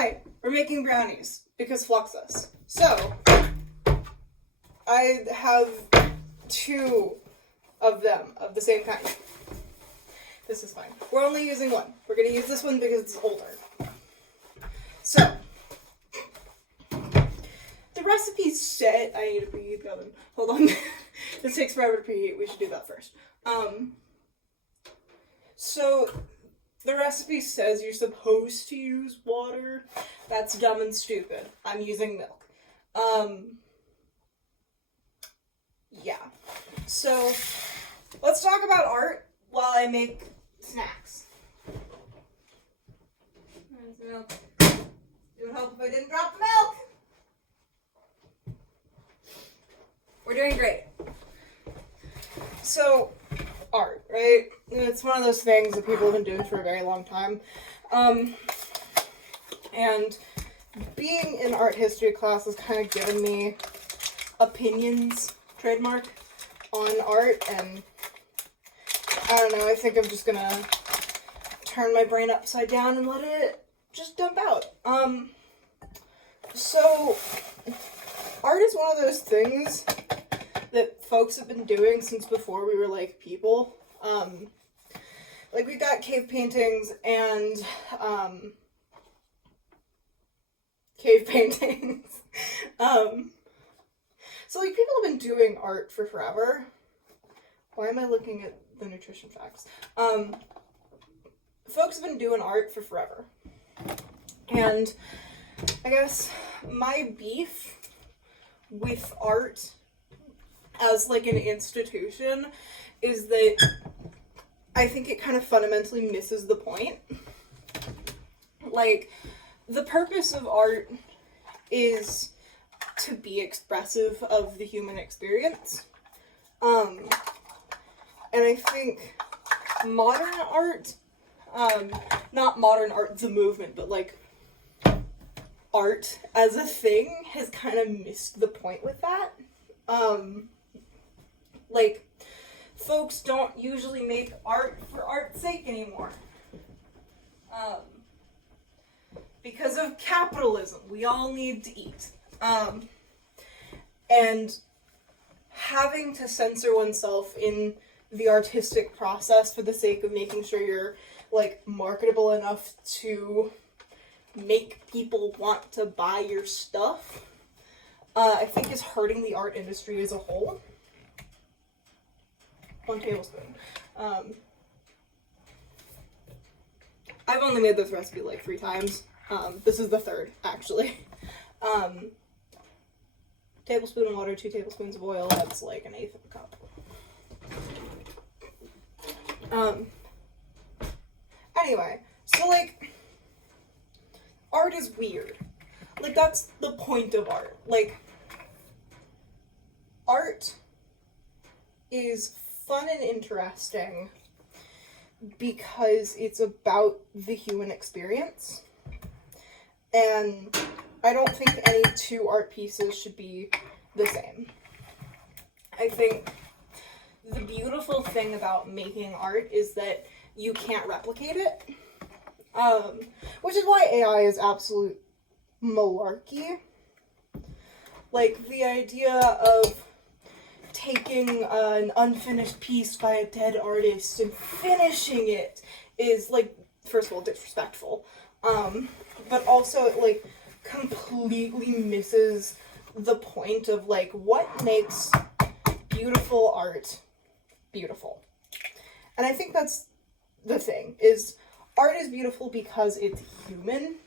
Hi, we're making brownies because Fluxus. So, I have 2 of them of the same kind. This is fine. We're only using one. We're going to use this one because it's older. So, the recipe said, I need to preheat the oven. Hold on. This takes forever to preheat. We should do that first. So, the recipe says you're supposed to use water. That's dumb and stupid. I'm using milk. Yeah. So, let's talk about art while I make snacks. There's the milk. It would help if I didn't drop the milk. We're doing great. So, art, right? It's one of those things that people have been doing for a very long time. And being in art history class has kind of given me opinions, trademark, on art, and I don't know, I think I'm just gonna turn my brain upside down and let it just dump out. So, art is one of those things that folks have been doing since before we were, like, people. Like, we got cave paintings and, so, like, people have been doing art for forever. Why am I looking at the nutrition facts? Folks have been doing art for forever. And I guess my beef with art as, like, an institution is that I think it kind of fundamentally misses the point. Like, the purpose of art is to be expressive of the human experience. And I think modern art, not modern art, the movement, but, like, art as a thing has kind of missed the point with that. Like, folks don't usually make art for art's sake anymore. Because of capitalism. We all need to eat. And having to censor oneself in the artistic process for the sake of making sure you're, like, marketable enough to make people want to buy your stuff, I think is hurting the art industry as a whole. 1 tablespoon. I've only made this recipe like 3 times. This is the 3rd, actually. Tablespoon of water, 2 tablespoons of oil, that's like 1/8 of a cup. Anyway, so, like, art is weird. Like, that's the point of art. Like, art is fun and interesting because it's about the human experience. And I don't think any 2 art pieces should be the same. I think the beautiful thing about making art is that you can't replicate it. Which is why AI is absolute malarkey. Like, the idea of taking an unfinished piece by a dead artist and finishing it is, like, first of all, disrespectful. But also, it, like, completely misses the point of, like, what makes beautiful art beautiful. And I think that's the thing, is art is beautiful because it's human.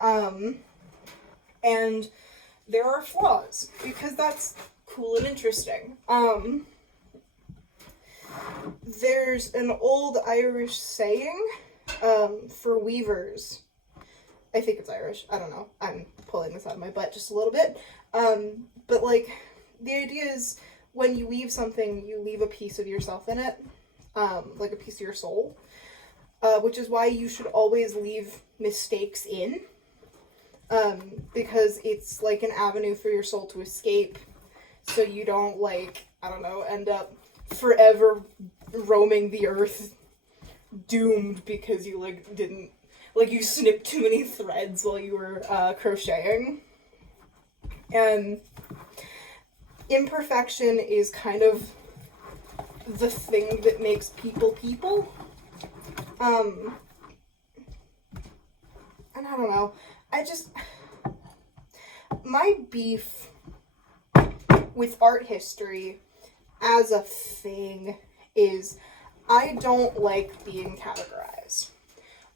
And there are flaws, because that's cool and interesting. There's an old Irish saying, for weavers. I think it's Irish. I don't know. I'm pulling this out of my butt just a little bit. But, like, the idea is when you weave something, you leave a piece of yourself in it. Like a piece of your soul. Which is why you should always leave mistakes in. Because it's, like, an avenue for your soul to escape. So you don't, like, I don't know, end up forever roaming the earth doomed because you, like, didn't like you snipped too many threads while you were crocheting. And imperfection is kind of the thing that makes people people. And I don't know, my beef with art history as a thing is I don't like being categorized.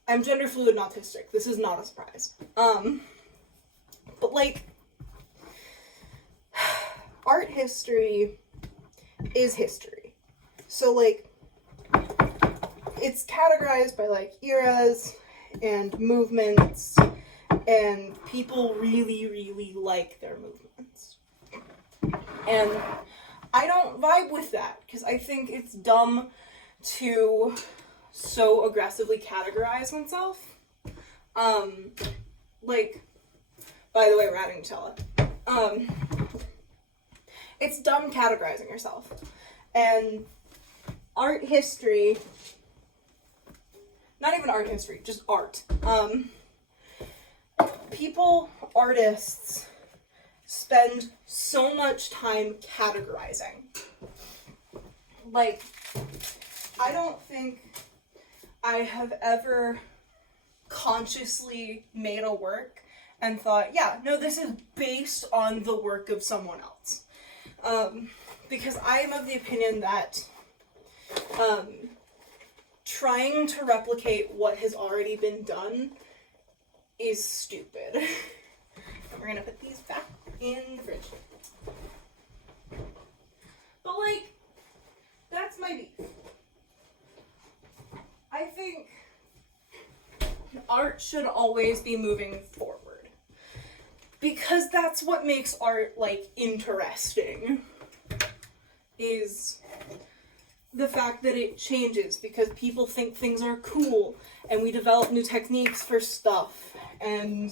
I'm gender fluid and autistic. This is not a surprise. But like, art history is history. So like, it's categorized by like eras and movements, and people really, really like their movements. And I don't vibe with that, because I think it's dumb to so aggressively categorize oneself. Like, by the way, we're adding Nutella. It's dumb categorizing yourself. And art history, not even art history, just art. Artists spend so much time categorizing. Like, I don't think I have ever consciously made a work and thought, yeah, no, this is based on the work of someone else. Because I am of the opinion that trying to replicate what has already been done is stupid. And we're gonna put these back in the fridge. But like, that's my beef. I think art should always be moving forward, because that's what makes art like interesting, is the fact that it changes because people think things are cool and we develop new techniques for stuff. And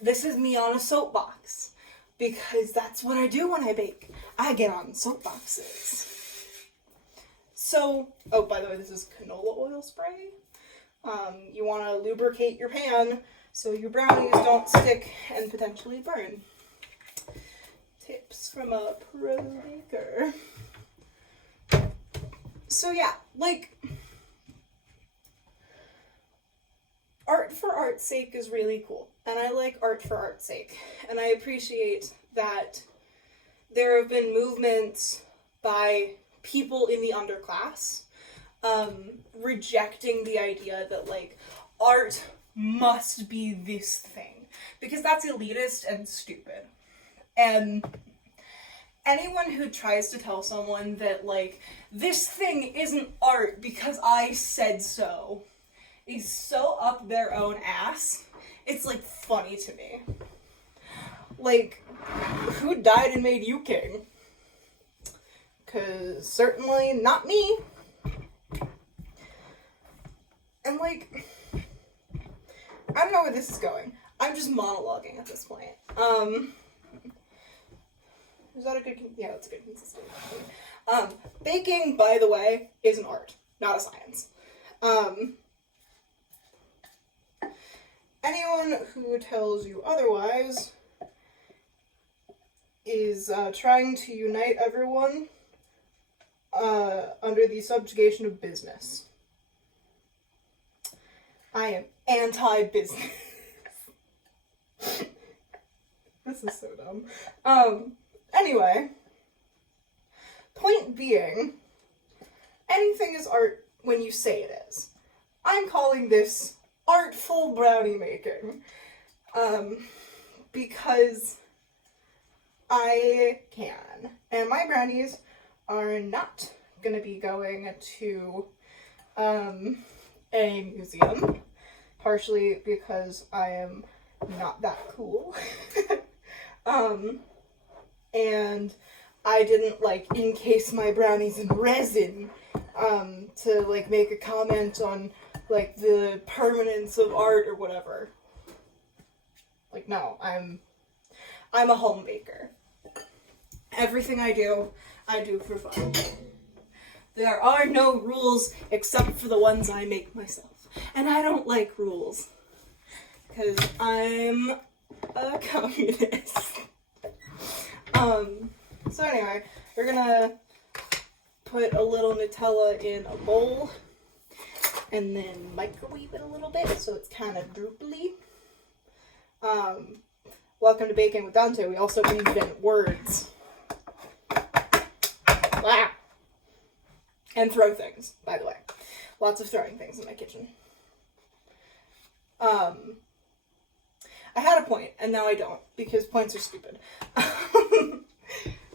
this is me on a soapbox, because that's what I do when I bake. I get on soapboxes. So, oh, by the way, this is canola oil spray. You want to lubricate your pan so your brownies don't stick and potentially burn. Tips from a pro baker. So yeah, like, art for art's sake is really cool. And I like art for art's sake. And I appreciate that there have been movements by people in the underclass rejecting the idea that like art must be this thing, because that's elitist and stupid. And anyone who tries to tell someone that like this thing isn't art because I said so is so up their own ass. It's like funny to me. Like, who died and made you king? 'Cause certainly not me. And like, I don't know where this is going. I'm just monologuing at this point. Is that a good, yeah, that's a good consistency. Baking, by the way, is an art, not a science. Anyone who tells you otherwise is trying to unite everyone under the subjugation of business. I am anti-business. This is so dumb. Anyway, point being, anything is art when you say it is. I'm calling this artful brownie making, because I can. And my brownies are not gonna be going to a museum, partially because I am not that cool. And I didn't like encase my brownies in resin to like make a comment on like the permanence of art or whatever. Like, no, I'm a home baker. Everything I do for fun. There are no rules except for the ones I make myself. And I don't like rules. Because I'm a communist. So anyway, we're gonna put a little Nutella in a bowl and then microwave it a little bit so it's kind of droopy. Welcome to Baking with Dante. We also invent words. Wow. And throw things, by the way. Lots of throwing things in my kitchen. I had a point, and now I don't, because points are stupid.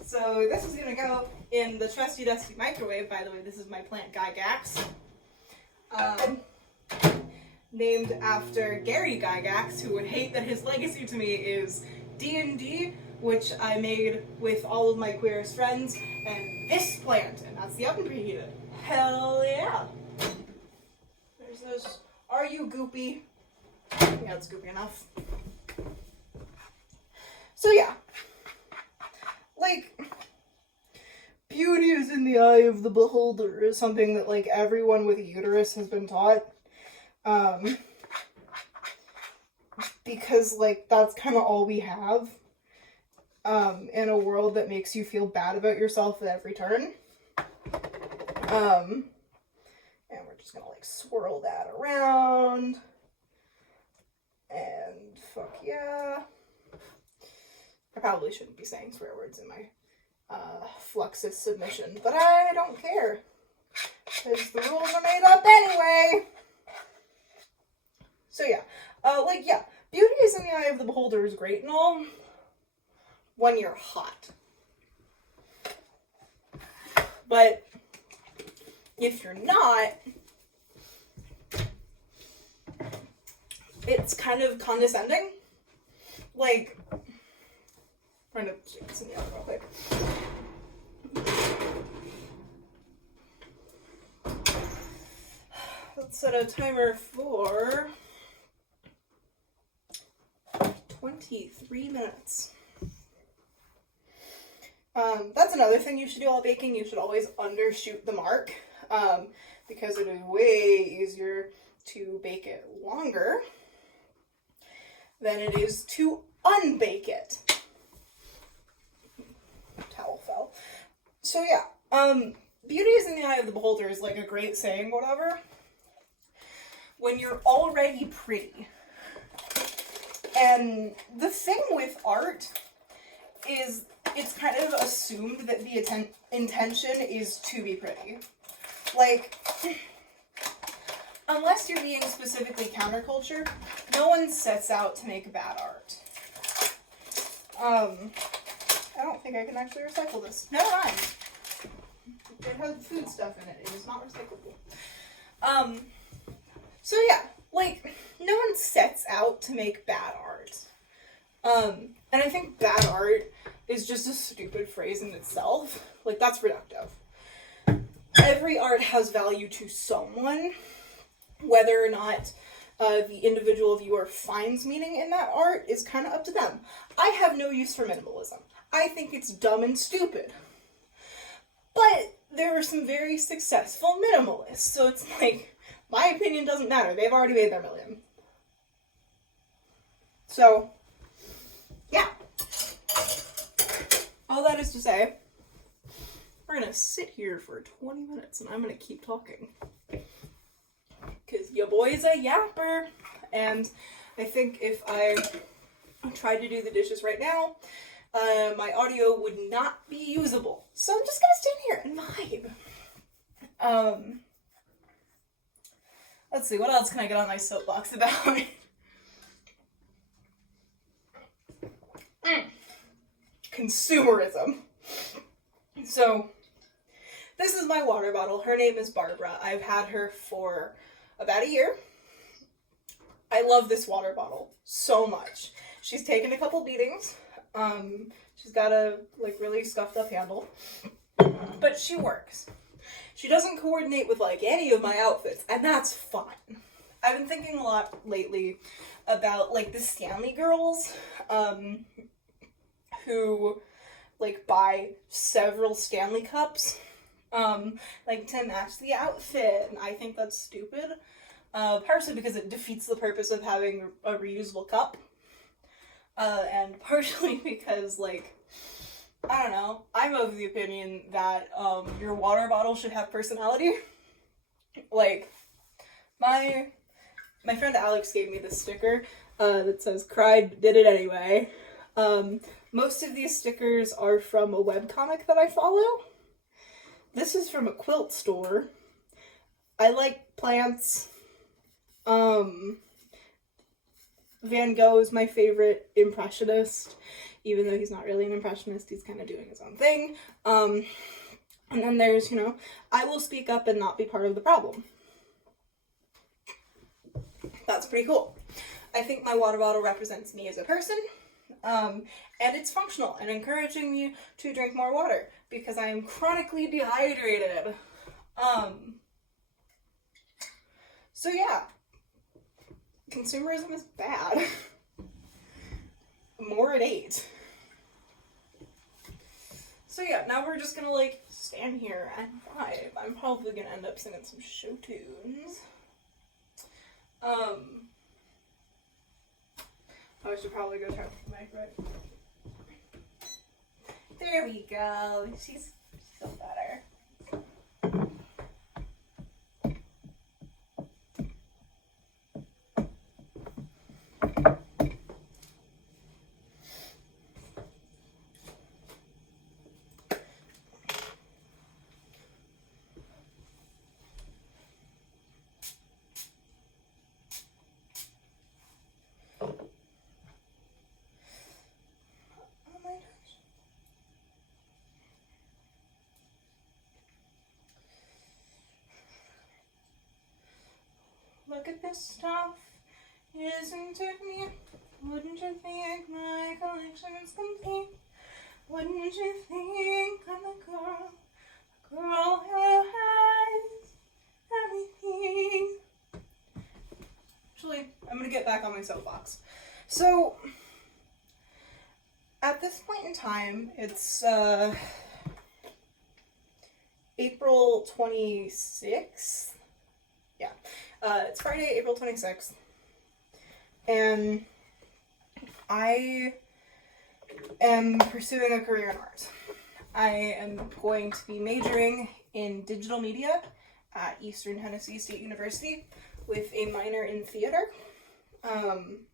So this is going to go in the trusty dusty microwave. By the way, this is my plant Gygax. Named after Gary Gygax, who would hate that his legacy to me is D&D, which I made with all of my queerest friends, and this plant, and that's the oven preheated. Hell yeah! There's this. Are you goopy? Yeah, it's goopy enough. So yeah. Like, beauty is in the eye of the beholder is something that, like, everyone with a uterus has been taught. Because, like, that's kind of all we have. In a world that makes you feel bad about yourself at every turn. And we're just gonna, like, swirl that around. And fuck yeah. I probably shouldn't be saying swear words in my Fluxus submission, but I don't care. Because the rules are made up anyway. So yeah. Beauty is in the eye of the beholder is great and all when you're hot. But if you're not, it's kind of condescending. Like, I'm trying to shake this in the oven real quick. Let's set a timer for 23 minutes. That's another thing you should do while baking. You should always undershoot the mark, because it is way easier to bake it longer than it is to unbake it. Towel fell. So yeah, beauty is in the eye of the beholder is like a great saying, whatever. When you're already pretty. And the thing with art is it's kind of assumed that the intention is to be pretty. Like, unless you're being specifically counterculture, no one sets out to make bad art. I don't think I can actually recycle this. Never mind. It has food stuff in it. It is not recyclable. So yeah, like, no one sets out to make bad art. And I think bad art is just a stupid phrase in itself. Like, that's reductive. Every art has value to someone, whether or not the individual viewer finds meaning in that art is kind of up to them. I have no use for minimalism. I think it's dumb and stupid. But there are some very successful minimalists, so it's like, my opinion doesn't matter. They've already made their million. So, yeah. All that is to say, we're gonna sit here for 20 minutes and I'm gonna keep talking. Because your boy's a yapper. And I think if I tried to do the dishes right now, my audio would not be usable. So I'm just gonna stand here and vibe. Let's see, what else can I get on my soapbox about? Consumerism. So, this is my water bottle. Her name is Barbara. I've had her for about a year. I love this water bottle so much. She's taken a couple beatings. She's got a, like, really scuffed up handle. But she works. She doesn't coordinate with, like, any of my outfits, and that's fine. I've been thinking a lot lately about, like, the Stanley girls, who, like, buy several Stanley cups, like, to match the outfit, and I think that's stupid. partially because it defeats the purpose of having a reusable cup, and partially because, like, I don't know, I'm of the opinion that your water bottle should have personality. Like, my friend Alex gave me this sticker that says, "Cried, did it anyway." Most of these stickers are from a webcomic that I follow. This is from a quilt store. I like plants. Van Gogh is my favorite impressionist, even though he's not really an impressionist, he's kind of doing his own thing. And then there's, you know, I will speak up and not be part of the problem. That's pretty cool. I think my water bottle represents me as a person, and it's functional and encouraging me to drink more water because I am chronically dehydrated. So yeah, consumerism is bad. More at 8. So yeah, now we're just gonna like stand here and vibe. I'm probably gonna end up singing some show tunes. I should probably go turn the mic, right? There we go. She's so better. Look at this stuff, isn't it neat? Wouldn't you think my collection's complete? Wouldn't you think I'm a girl who has everything? Actually, I'm gonna get back on my soapbox. So, at this point in time, it's April 26th. Yeah. It's Friday, April 26th, and I am pursuing a career in art. I am going to be majoring in digital media at Eastern Tennessee State University with a minor in theater. And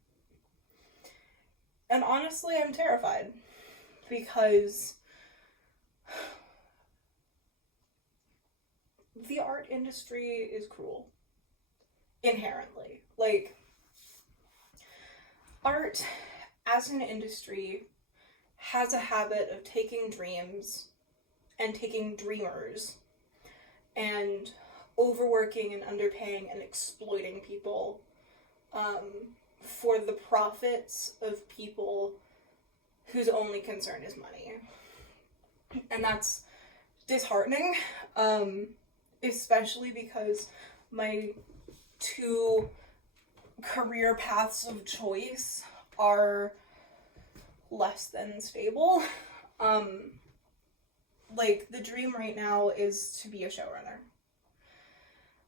honestly, I'm terrified because the art industry is cruel. Inherently. Like, art as an industry has a habit of taking dreams and taking dreamers and overworking and underpaying and exploiting people for the profits of people whose only concern is money. And that's disheartening, especially because my 2 career paths of choice are less than stable. Like, the dream right now is to be a showrunner,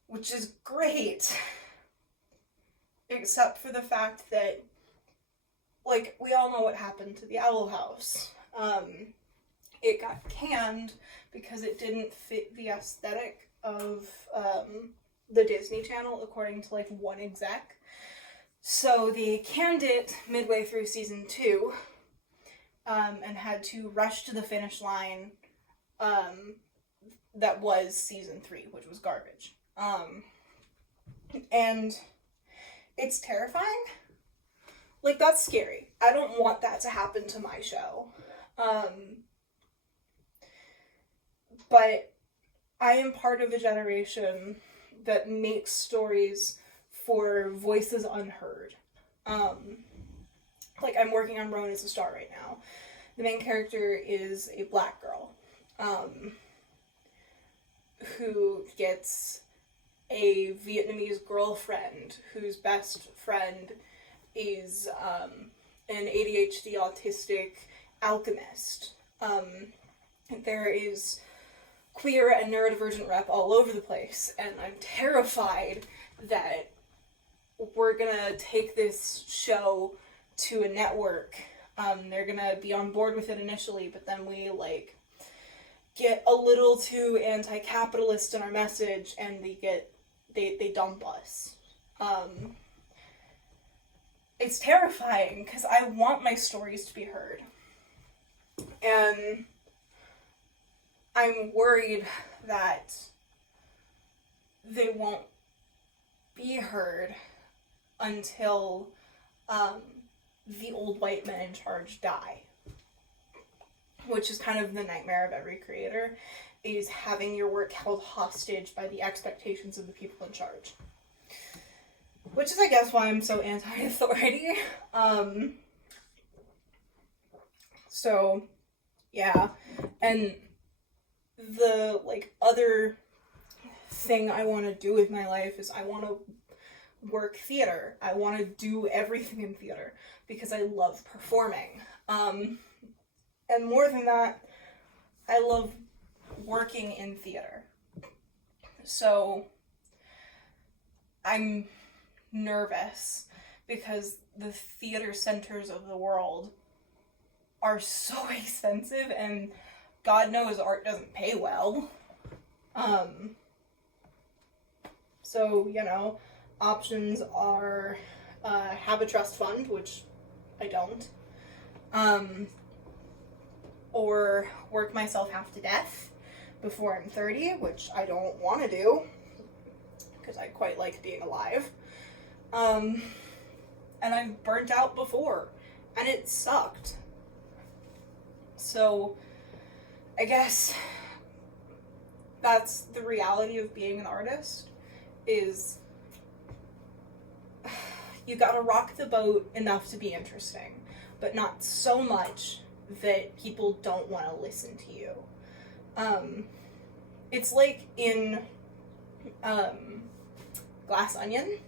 which is great, except for the fact that, like, we all know what happened to the Owl House. It got canned because it didn't fit the aesthetic of the Disney Channel, according to, like, one exec. So they canned it midway through season 2, and had to rush to the finish line, that was season 3, which was garbage. And it's terrifying. Like, that's scary. I don't want that to happen to my show. But I am part of a generation that makes stories for voices unheard. Like, I'm working on Roan as a Star right now. The main character is a black girl, who gets a Vietnamese girlfriend whose best friend is an ADHD autistic alchemist. There is queer and neurodivergent rep all over the place, and I'm terrified that we're gonna take this show to a network. They're gonna be on board with it initially, but then we like get a little too anti-capitalist in our message, and they dump us. It's terrifying because I want my stories to be heard, and I'm worried that they won't be heard until the old white men in charge die, which is kind of the nightmare of every creator, is having your work held hostage by the expectations of the people in charge. Which is, I guess, why I'm so anti-authority. So, yeah. And the, like, other thing I want to do with my life is I want to work theater. I want to do everything in theater because I love performing. And more than that, I love working in theater. So I'm nervous because the theater centers of the world are so expensive, and God knows art doesn't pay well. So, you know, options are have a trust fund, which I don't, or work myself half to death before I'm 30, which I don't want to do, because I quite like being alive. And I've burnt out before, and it sucked. So, I guess that's the reality of being an artist, is you gotta rock the boat enough to be interesting, but not so much that people don't want to listen to you. It's like in Glass Onion.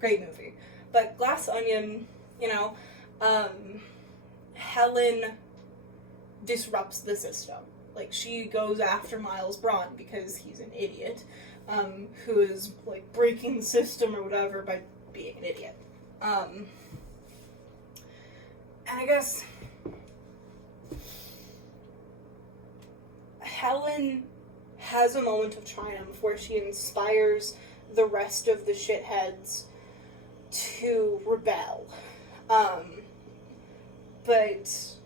Great movie. But Glass Onion, you know, Helen disrupts the system. Like, she goes after Miles Braun because he's an idiot, who is, like, breaking the system or whatever by being an idiot. And I guess Helen has a moment of triumph where she inspires the rest of the shitheads to rebel. But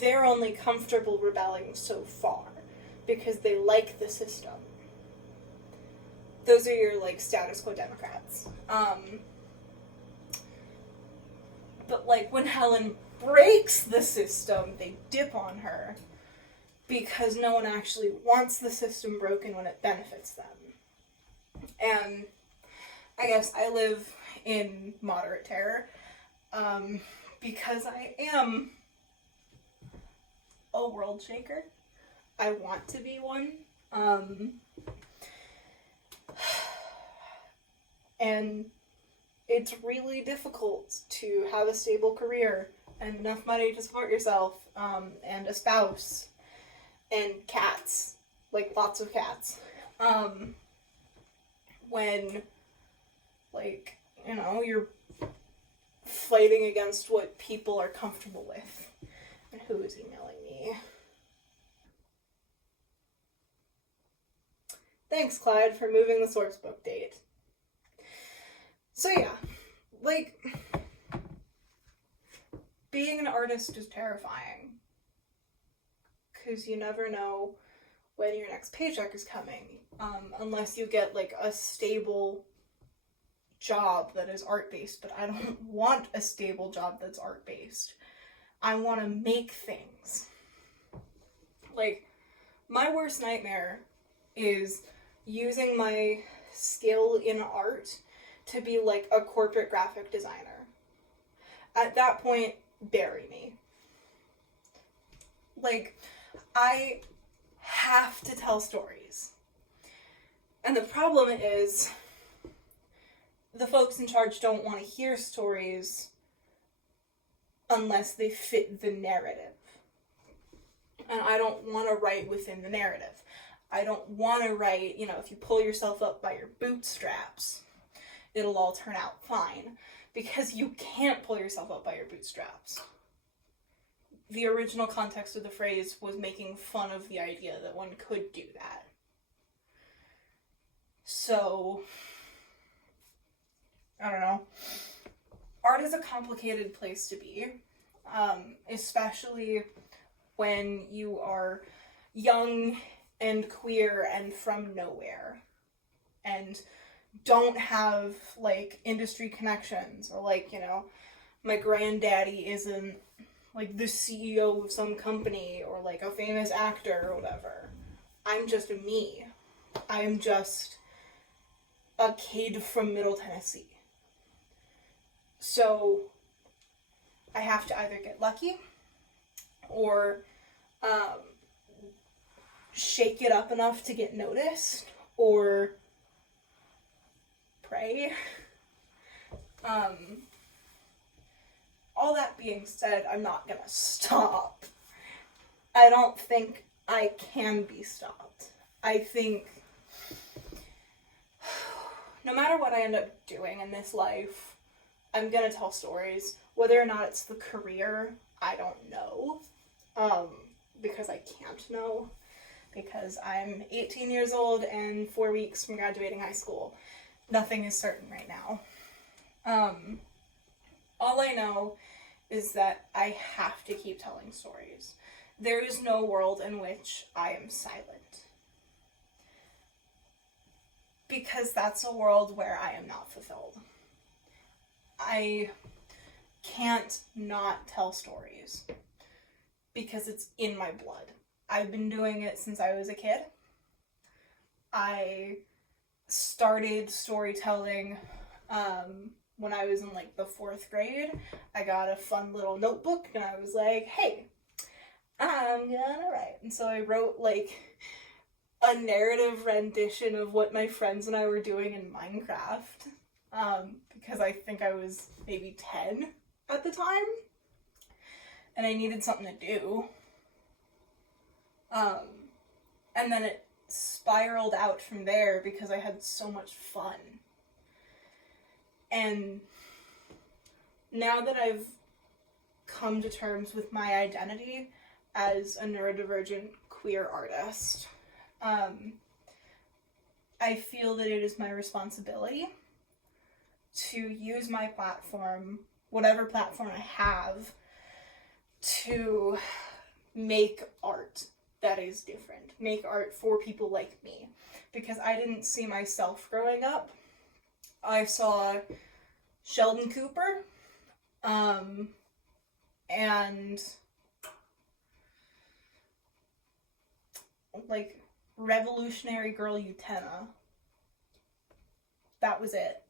they're only comfortable rebelling so far because they like the system. Those are your, like, status quo Democrats. But, like, when Helen breaks the system, they dip on her because no one actually wants the system broken when it benefits them. And I guess I live in moderate terror, because I am a world shaker. I want to be one. And it's really difficult to have a stable career and enough money to support yourself, and a spouse, and cats, like lots of cats, when, like, you know, you're fighting against what people are comfortable with. And who is emailing me? Thanks, Clyde, for moving the sourcebook date. So yeah, like, being an artist is terrifying, because you never know when your next paycheck is coming, unless you get, like, a stable job that is art-based. But I don't want a stable job that's art-based. I want to make things. Like, my worst nightmare is using my skill in art to be, like, a corporate graphic designer. At that point, bury me. Like, I have to tell stories. And the problem is, the folks in charge don't want to hear stories unless they fit the narrative. And I don't want to write within the narrative. I don't want to write, you know, if you pull yourself up by your bootstraps, it'll all turn out fine. Because you can't pull yourself up by your bootstraps. The original context of the phrase was making fun of the idea that one could do that. So, I don't know. Art is a complicated place to be, especially when you are young and queer and from nowhere, and don't have, like, industry connections, or, like, you know, my granddaddy isn't, like, the CEO of some company, or, like, a famous actor, or whatever. I'm just me. I am just a kid from Middle Tennessee. So, I have to either get lucky, or, shake it up enough to get noticed, or pray. All that being said, I'm not gonna stop. I don't think I can be stopped. I think no matter what I end up doing in this life, I'm gonna tell stories. Whether or not it's the career, I don't know. Because I can't know. Because I'm 18 years old and 4 weeks from graduating high school. Nothing is certain right now. All I know is that I have to keep telling stories. There is no world in which I am silent. Because that's a world where I am not fulfilled. I can't not tell stories. Because it's in my blood. I've been doing it since I was a kid. I started storytelling when I was in, like, the 4th grade. I got a fun little notebook and I was like, hey, I'm gonna write. And so I wrote, like, a narrative rendition of what my friends and I were doing in Minecraft. Because I think I was maybe 10 at the time. And I needed something to do. And then it spiraled out from there because I had so much fun. And now that I've come to terms with my identity as a neurodivergent queer artist, I feel that it is my responsibility to use my platform, whatever platform I have, to make art that is different. Make art for people like me. Because I didn't see myself growing up. I saw Sheldon Cooper, and, like, Revolutionary Girl Utena. That was it.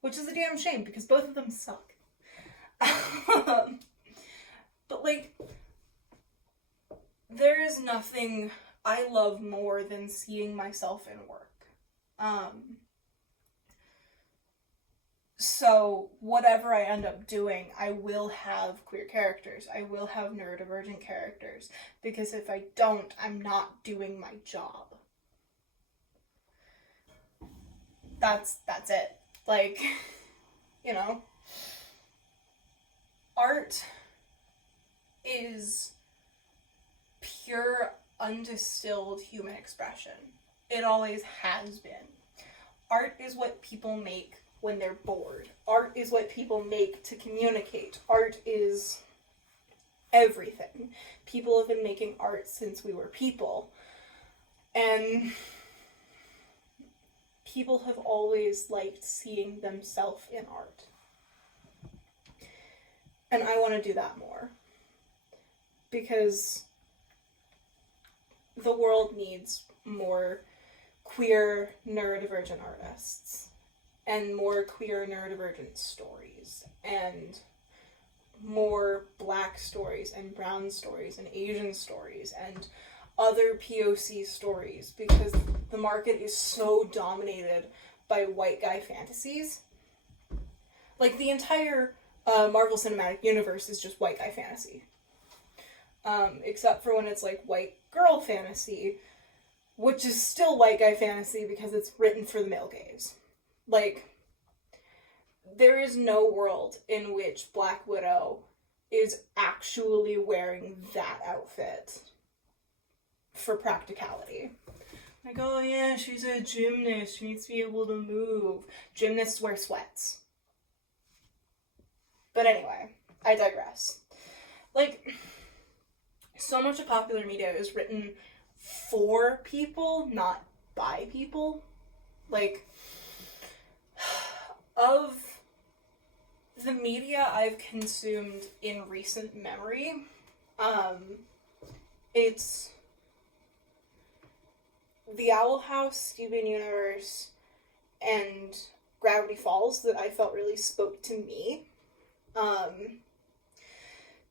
Which is a damn shame, because both of them suck. But, like, there is nothing I love more than seeing myself in work. So whatever I end up doing, I will have queer characters. I will have neurodivergent characters. Because if I don't, I'm not doing my job. That's it. Like, you know, art is pure, undistilled human expression. It always has been. Art is what people make when they're bored. Art is what people make to communicate. Art is everything. People have been making art since we were people. And people have always liked seeing themselves in art. And I want to do that more. Because the world needs more queer neurodivergent artists. And more queer neurodivergent stories. And more Black stories and brown stories and Asian stories and other POC stories, because the market is so dominated by white guy fantasies. Like, the entire Marvel Cinematic Universe is just white guy fantasy. Except for when it's, like, white girl fantasy, which is still white guy fantasy because it's written for the male gaze. Like, there is no world in which Black Widow is actually wearing that outfit for practicality. Like, oh yeah, she's a gymnast, she needs to be able to move. Gymnasts wear sweats. But anyway, I digress. Like, so much of popular media is written for people, not by people. Like, of the media I've consumed in recent memory, it's The Owl House, Steven Universe, and Gravity Falls that I felt really spoke to me.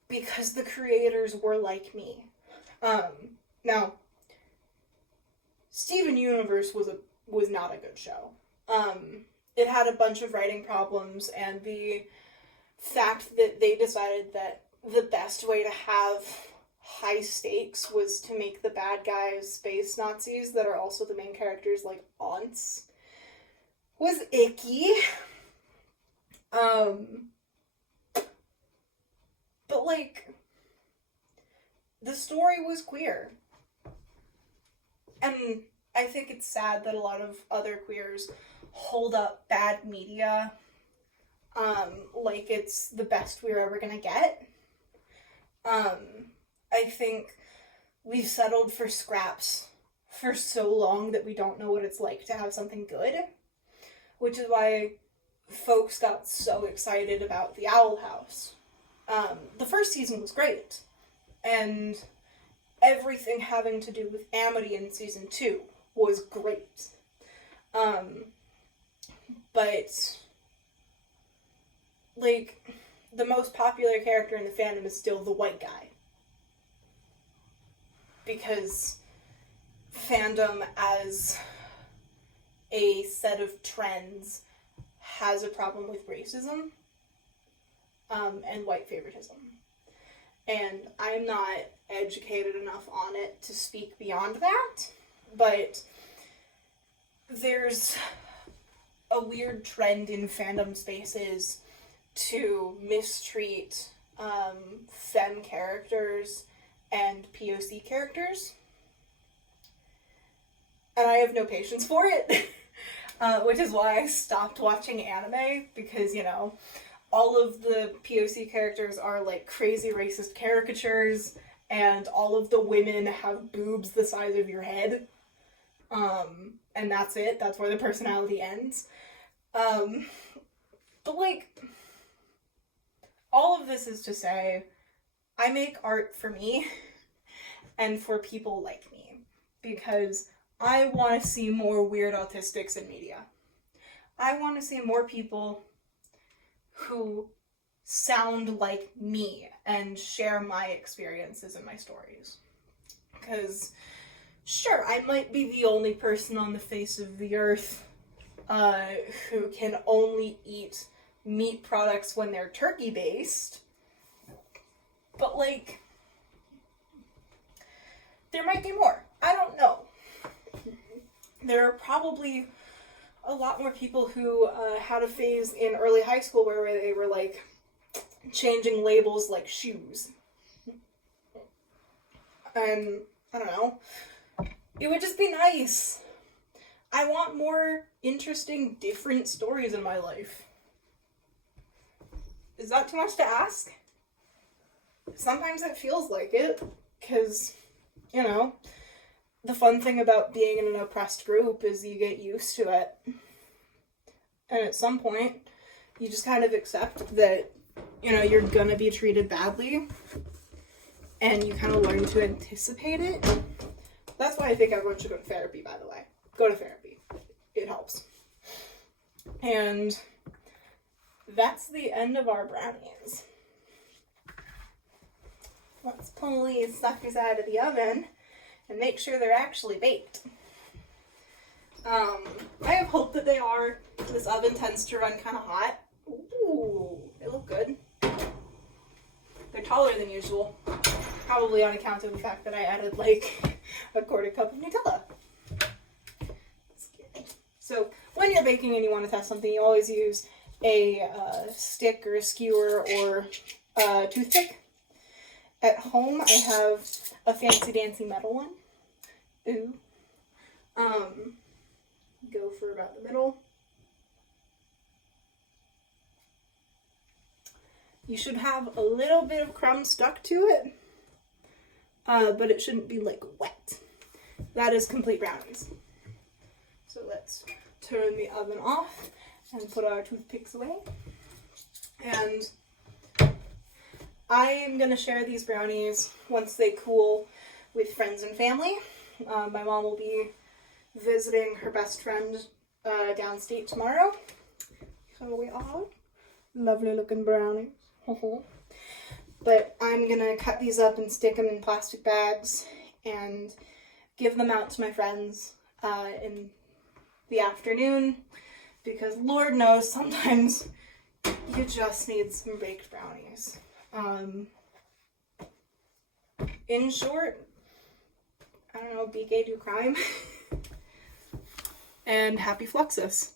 Because the creators were like me. Now, Steven Universe was not a good show. It had a bunch of writing problems, and the fact that they decided that the best way to have high stakes was to make the bad guys space Nazis that are also the main characters, like, aunts, was icky. But, like, the story was queer. And I think it's sad that a lot of other queers hold up bad media like it's the best we're ever gonna get. I think we've settled for scraps for so long that we don't know what it's like to have something good, which is why folks got so excited about The Owl House. The first season was great, and everything having to do with Amity in season 2 was great. But, like, the most popular character in the fandom is still the white guy. Because fandom as a set of trends has a problem with racism, and white favoritism. And I'm not educated enough on it to speak beyond that, but there's a weird trend in fandom spaces to mistreat femme characters and POC characters. And I have no patience for it, which is why I stopped watching anime, because, you know, all of the POC characters are, like, crazy racist caricatures, and all of the women have boobs the size of your head. And that's it. That's where the personality ends. But, like, all of this is to say, I make art for me, and for people like me, because I want to see more weird autistics in media. I want to see more people who sound like me and share my experiences and my stories. Because, sure, I might be the only person on the face of the earth who can only eat meat products when they're turkey-based, but, like, there might be more. I don't know. There are probably a lot more people who had a phase in early high school where they were, like, changing labels like shoes. And, I don't know. It would just be nice. I want more interesting, different stories in my life. Is that too much to ask? Sometimes it feels like it, because, you know, the fun thing about being in an oppressed group is you get used to it. And at some point, you just kind of accept that, you know, you're gonna be treated badly, and you kind of learn to anticipate it. That's why I think everyone should go to therapy, by the way. Go to therapy. It helps. And that's the end of our brownies. Let's pull these suckers out of the oven and make sure they're actually baked. I have hope that they are. This oven tends to run kind of hot. Ooh, they look good. They're taller than usual. Probably on account of the fact that I added, like, a quarter cup of Nutella. So when you're baking and you want to test something, you always use a stick or a skewer or a toothpick. At home, I have a fancy dancy metal one. Ooh. Go for about the middle. You should have a little bit of crumb stuck to it, but it shouldn't be like wet. That is complete brownies. So let's turn the oven off and put our toothpicks away. And I am going to share these brownies once they cool with friends and family. My mom will be visiting her best friend downstate tomorrow. So we are lovely looking brownies. But I'm going to cut these up and stick them in plastic bags and give them out to my friends in the afternoon, because Lord knows sometimes you just need some baked brownies. In short, I don't know, be gay, do crime. And happy Fluxus.